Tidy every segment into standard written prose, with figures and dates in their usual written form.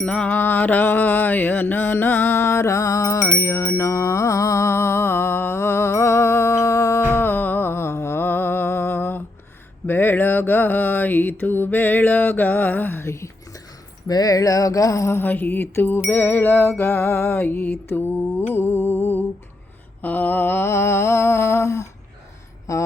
नारायण नारायण बेळगाई तू बेळगाई तू आ आ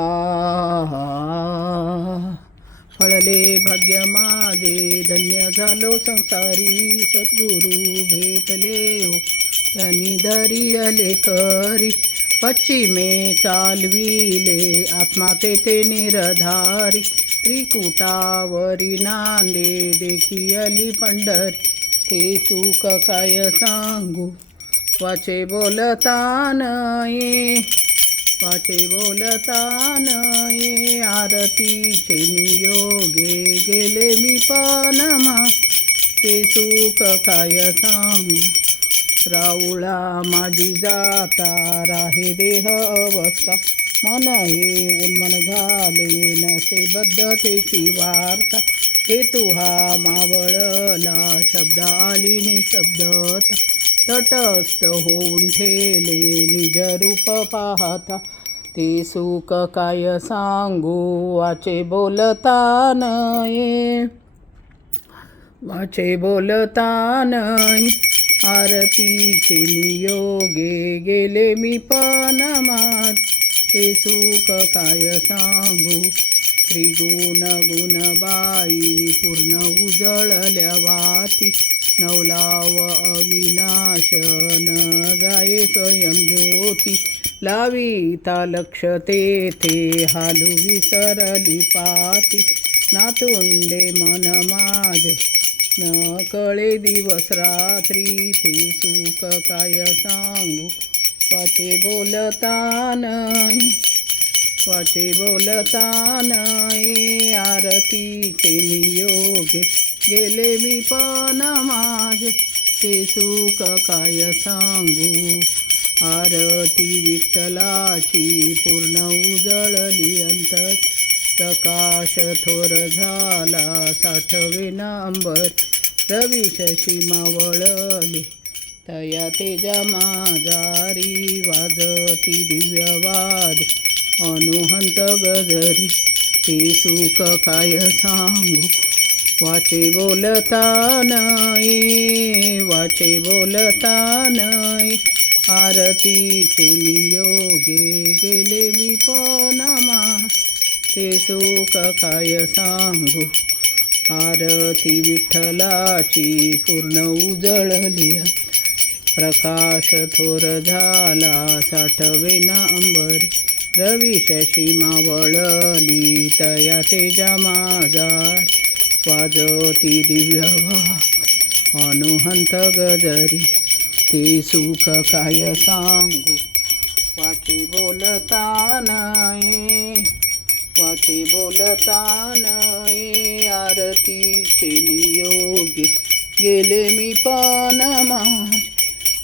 फळले भाग्य माझे धन्य झालो संसारी सद्गुरू भेटले हो त्यांनी दरी आले खरी पश्चिमे चालविले आत्मा तेथे निरधारी त्रिकुटावरी नांदे देखी आली पंढरी ते सुख काय सांगू वाचे बोलता नये आरतीचे नियोगे गेले मी पनमा ते सुख काय सांगू राऊळा माझी जाता राहे देह अवस्था मन हे उन्मन झाले नसे बद्धतेची वार्ता हेतू हा मावळला शब्द आली निशब्दता तटस्थ होऊन ठेले निज रूप पाहता ते सुख काय सांगू वाचे बोलता नये आरतीचे नियोगे गेले मी पनामात ते सुख काय सांगू त्रिगुण गुणबाई पूर्ण उजळल्या वाती नवलाव अविनाश न जाये स्वयं ज्योती लाविता लक्ष तेथे हालू विसरली पाती नातुंडे मन माझे न कळे दिवस रात्री ते सुख काय सांगू वाचे बोलता नये आरतीचे नियोगे गेले मी पण माझे ते सुख काय सांगू आरती विठ्ठलाची पूर्ण उजळली अंतर प्रकाश थोर झाला साठवेना अंबर रवी शशी मावळले तया तेजा माझारी वाजती दिव्यवादी अनुहंत गजरी ते सुख काय सांगू वाचे बोलता नये आरतीचे नियोगे गेले मी पनमा ते सुख काय सांगू आरती विठ्ठलाची पूर्ण उजळली प्रकाश थोर झाला साठवेना अंबरी रवी शशी मावळली तया तेजा माझारी वाजती दिव्यवाद अनुहंत गजरी ते सुख काय सांगू वाचे बोलता नये आरतीचे नियोगे गेले मी पनमा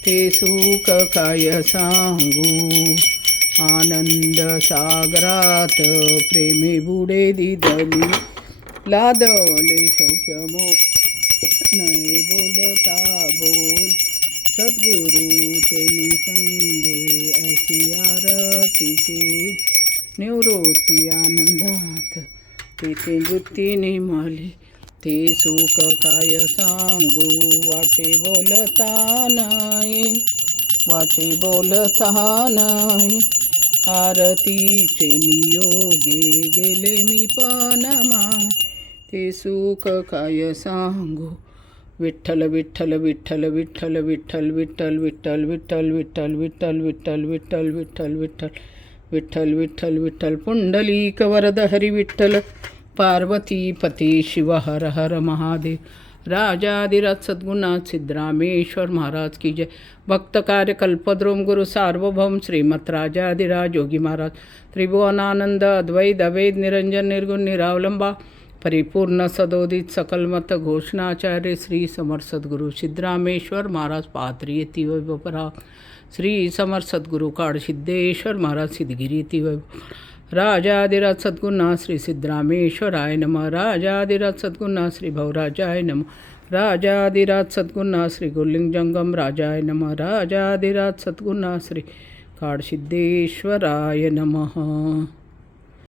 ते सुख काय सांगू आनंद सागरात प्रेमे बुडे दिदली लादले शौक्यमो नये बोलता बोल सद्गुरूचे निसंगे अशी आरती केली निवृत्ती आनंदात तेथे वृत्ती निमली ते सुख काय सांगू वाचे बोलता नये आरतीचे नियोगे गेले मी पनमा ते सुख काय सांगू विठ्ठल विठ्ठल विठ्ठल विठ्ठल विठ्ठल विठ्ठल विठ्ठल विठ्ठल विठ्ठल विठ्ठल विठ्ठल विठ्ठल विठ्ठल विठ्ठल विठ्ठल विठ्ठल विठ्ठल पुंडलीक वरद हरी विठ्ठल पार्वती पती शिव हर हर महादेव राजाधिराज सद्गुरुनाथ सिद्धरामेश्वर महाराज की जय भक्त कार्य कल्पद्रोम गुरु सार्वभौम श्रीमत राजाधिराज योगी महाराज त्रिभुवनानंद अद्वैत अवेद निरंजन निर्गुण निरावलंबा परिपूर्ण सदोदित सकलमत घोषणाचार्य श्री समर्थ सद्गुरु सिद्धरामेश्वर महाराज पात्री येती वैभवपरा श्री समर्थ सद्गुरु काळसिद्धेश्वर महाराज सिद्धगिरी येती वैभव राजाधिराज सद्गुरुनाथ श्री सिद्धरामेश्वराय नमः राजाधिराज सद्गुरुनाथ श्री भवराजाय नमः राजाधिराज सद्गुणा श्री गुरुलिंग जंगम राजाय नमः राजाधिराज सद्गुणा श्री काळसिद्धेश्वराय नमः.